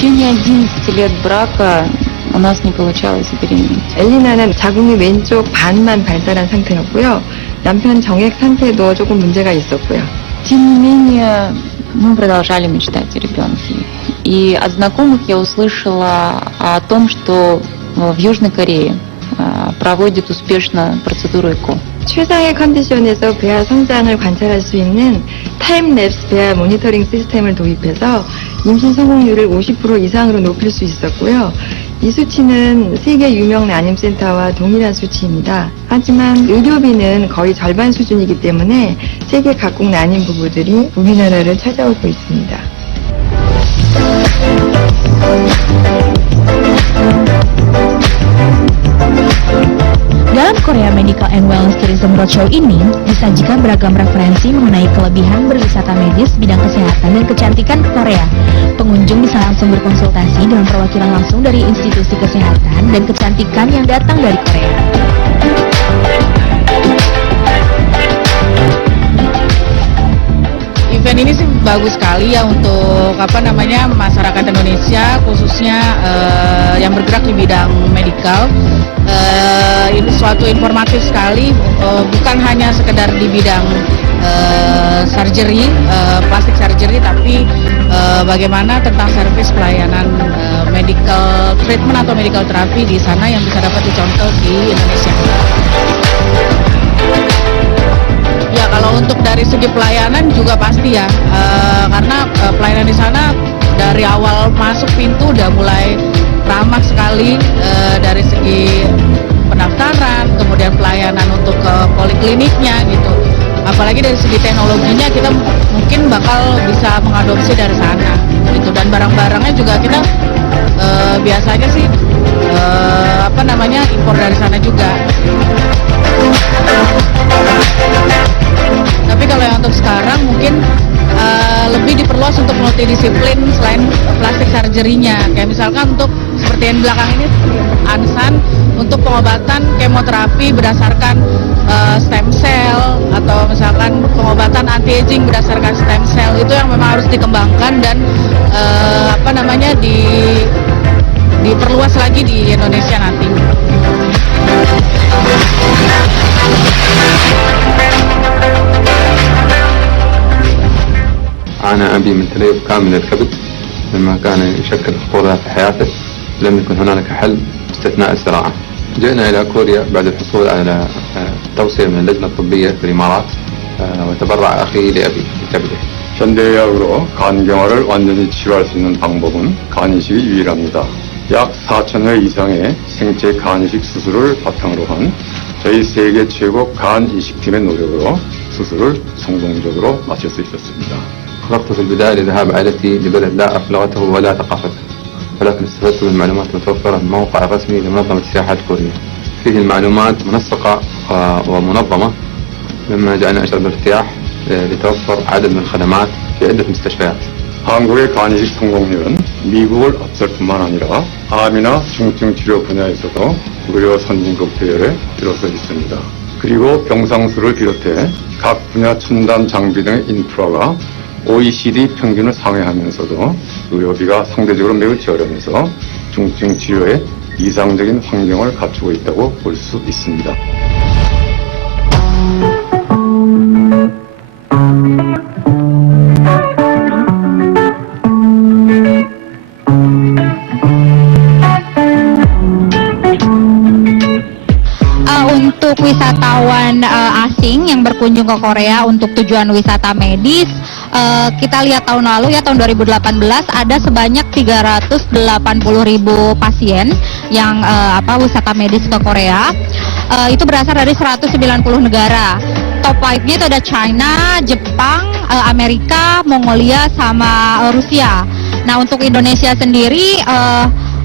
течение 11 лет брака у нас не получалось беременеть. 엘리나는 자궁의 왼쪽 반만 발달한 상태였고요. 남편 정액 상태도 조금 문제가 있었고요. Тем не менее, мы продолжали мечтать о ребенке. И от знакомых я услышала о том, что в Южной Корее проводят успешно процедуру ЭКО. 최상의 컨디션에서 배아 성장을 관찰할 수 있는 타임랩스 배아 모니터링 시스템을 도입해서 임신 성공률을 50% 이상으로 높일 수 있었고요. 이 수치는 세계 유명 난임센터와 동일한 수치입니다. 하지만 의료비는 거의 절반 수준이기 때문에 세계 각국 난임 부부들이 우리나라를 찾아오고 있습니다. Dalam Korea Medical and Wellness Tourism Roadshow ini disajikan beragam referensi mengenai kelebihan berwisata medis bidang kesehatan dan kecantikan Korea. Pengunjung bisa langsung berkonsultasi dengan perwakilan langsung dari institusi kesehatan dan kecantikan yang datang dari Korea. Event ini sih bagus sekali ya untuk masyarakat Indonesia khususnya yang bergerak di bidang medikal. Ini suatu informatif sekali, bukan hanya sekedar di bidang surgery, plastik surgery, tapi bagaimana tentang servis pelayanan medical treatment atau medical therapy di sana yang bisa dapat dicontoh di Indonesia. Ya, kalau untuk dari segi pelayanan juga pasti ya, karena pelayanan di sana dari awal masuk pintu udah mulai ramah sekali, dari segi pendaftaran, kemudian pelayanan untuk ke polikliniknya gitu. Apalagi dari segi teknologinya kita mungkin bakal bisa mengadopsi dari sana gitu, dan barang-barangnya juga kita biasanya sih impor dari sana juga. Tapi kalau yang untuk sekarang mungkin lebih diperluas untuk multidisiplin selain plastik surgery-nya. Kayak misalkan untuk seperti yang di belakang ini Ansan untuk pengobatan kemoterapi berdasarkan stem cell, atau misalkan pengobatan anti-aging berdasarkan stem cell, itu yang memang harus dikembangkan dan diperluas lagi di Indonesia nanti. أنا أبي من تليف كامل الكبد مما كان يشكل خطورة في حياته. لم يكن هنالك حل باستثناء الزراعة. جئنا إلى كوريا بعد الحصول على توصية من اللجنة الطبية في الإمارات وتبرع أخي لأبي بكبده. 현대의학으로 간경화를 완전히 치료할 수 있는 방법은 간이식이 유일합니다. 약 4,000회 이상의 생체 간이식 수술을 바탕으로 한 저희 세계 최고 간이식팀의 노력으로 수술을 성공적으로 마칠 수 있었습니다. خططت في البداية لذهاب عائلتي لبلد لا أعرف لغته ولا ثقافته، ولكن استفدت من المعلومات المتوفرة من الموقع الرسمي لمنظمة السياحات الكورية. فيه المعلومات منسقة ومنظمة، مما جعلني أشعر بالارتياح لتوفر عدد من الخدمات في عدة مستشفيات. 한국의 간이식 성공률은 미국을 앞설 뿐만 아니라 암이나 중증 치료 분야에서도 의료 선진국 대열에 들어서 있습니다. 그리고 병상수를 비롯해 각 분야 첨단 장비 등의 인프라가 OECD 평균을 상회하면서도 의료비가 상대적으로 매우 저렴해서 중증 치료에 이상적인 환경을 갖추고 있다고 볼 수 있습니다. Untuk wisatawan asing yang berkunjung ke Korea untuk tujuan wisata medis, kita lihat tahun lalu ya, tahun 2018 ada sebanyak 380.000 pasien yang wisata medis ke Korea. Itu berasal dari 190 negara. Top 5-nya itu ada China, Jepang, Amerika, Mongolia, sama Rusia. Nah, untuk Indonesia sendiri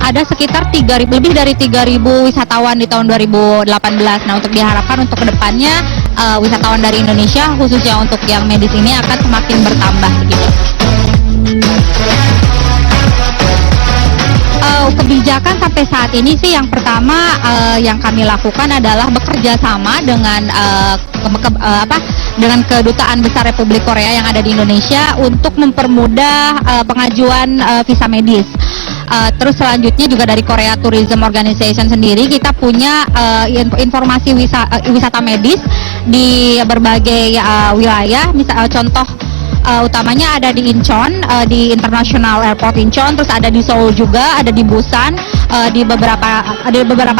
ada sekitar lebih dari 3.000 wisatawan di tahun 2018. Nah, untuk diharapkan untuk kedepannya wisatawan dari Indonesia khususnya untuk yang medis ini akan semakin bertambah gitu. Kalau kebijakan sampai saat ini sih yang pertama yang kami lakukan adalah bekerja sama dengan dengan Kedutaan Besar Republik Korea yang ada di Indonesia untuk mempermudah pengajuan visa medis. Terus selanjutnya juga dari Korea Tourism Organization sendiri kita punya informasi wisata medis di berbagai wilayah. Contoh utamanya ada di Incheon, di International Airport Incheon, terus ada di Seoul juga, ada di Busan, di beberapa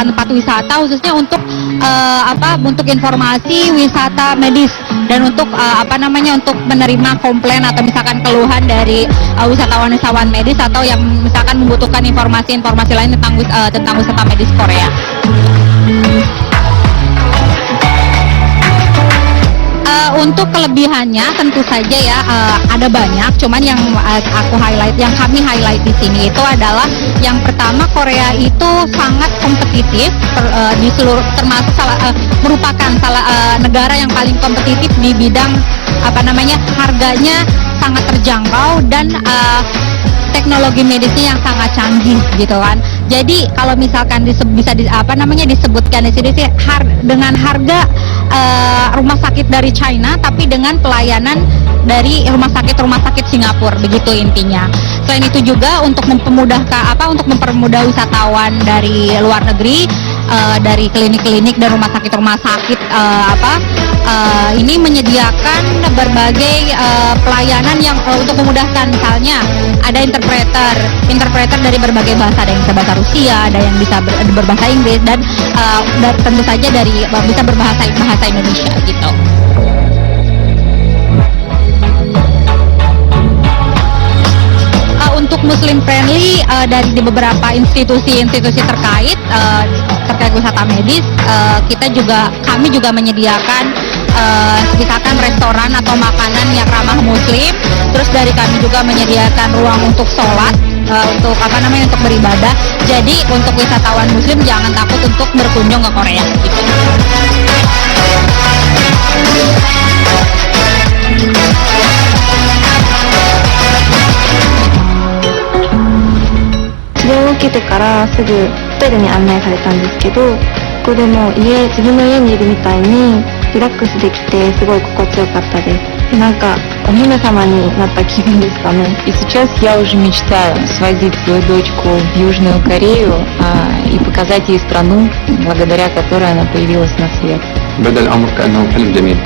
tempat wisata khususnya untuk untuk informasi wisata medis dan untuk untuk menerima komplain atau misalkan keluhan dari wisatawan medis atau yang misalkan membutuhkan informasi lain tentang wisata medis Korea. Untuk kelebihannya tentu saja ya ada banyak, cuman yang kami highlight di sini itu adalah yang pertama, Korea itu sangat kompetitif di seluruh, termasuk merupakan negara yang paling kompetitif di bidang harganya sangat terjangkau dan teknologi medisnya yang sangat canggih gitu kan. Jadi kalau misalkan disebutkan di sini sih dengan harga rumah sakit dari China tapi dengan pelayanan dari rumah sakit Singapura, begitu intinya. Selain itu juga untuk mempermudah wisatawan dari luar negeri, dari klinik-klinik dan rumah sakit ini menyediakan berbagai pelayanan yang untuk memudahkan, misalnya ada interpreter dari berbagai bahasa, ada yang bisa bahasa Rusia, ada yang bisa berbahasa Inggris dan tentu saja bisa berbahasa Indonesia gitu. Untuk Muslim friendly dari beberapa institusi terkait wisata medis, kami juga menyediakan misalkan restoran atau makanan yang ramah Muslim. Terus dari kami juga menyediakan ruang untuk sholat, untuk beribadah. Jadi untuk wisatawan Muslim jangan takut untuk berkunjung ke Korea. Gitu.で起きてからすぐホテルに案内されたんですけど、ここでも自分の家にいるみたいにリラックスできてすごい心地よかったです。なんかお姫様になった気分ですかね。И сейчас я уже мечтаю свозить свою дочку в Южную Корею и показать ей страну, благодаря которой она появилась на свет. بدأ الأمر كأنه حلم جميل.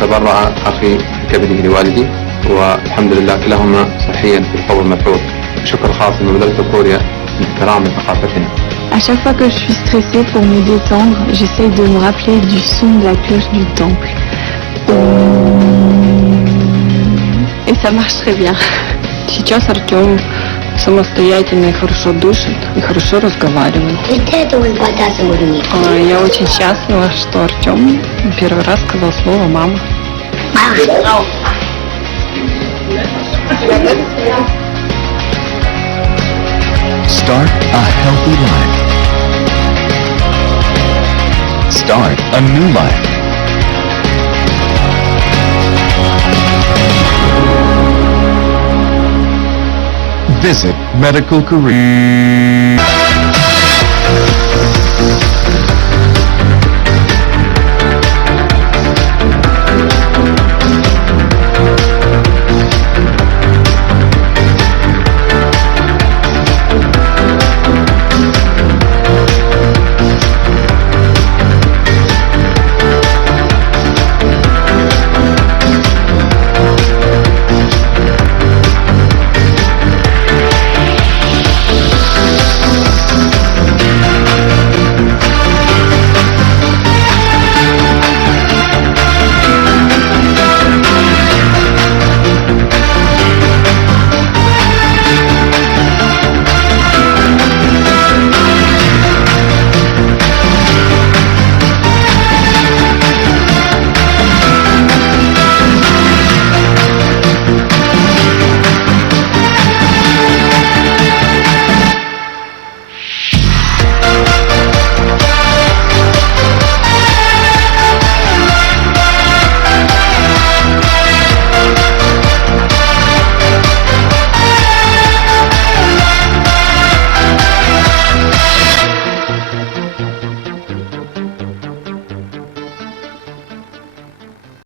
تبرع أخي بكبده لوالدي والحمد لله كلاهما صحيا في الفور الملحوظ. شكر خاص لمملكة كوريا لاحترام ثقافتنا. À chaque fois que je suis stressée pour me détendre, j'essaye de me rappeler du son de la cloche du temple. Et ça marche très bien. Сейчас Артём самостоятельно и хорошо дышит, и хорошо разговаривает. Я очень счастлива, что Артём первый раз сказал слово «мама». Start a healthy life. Start a new life. Visit Medical Korea.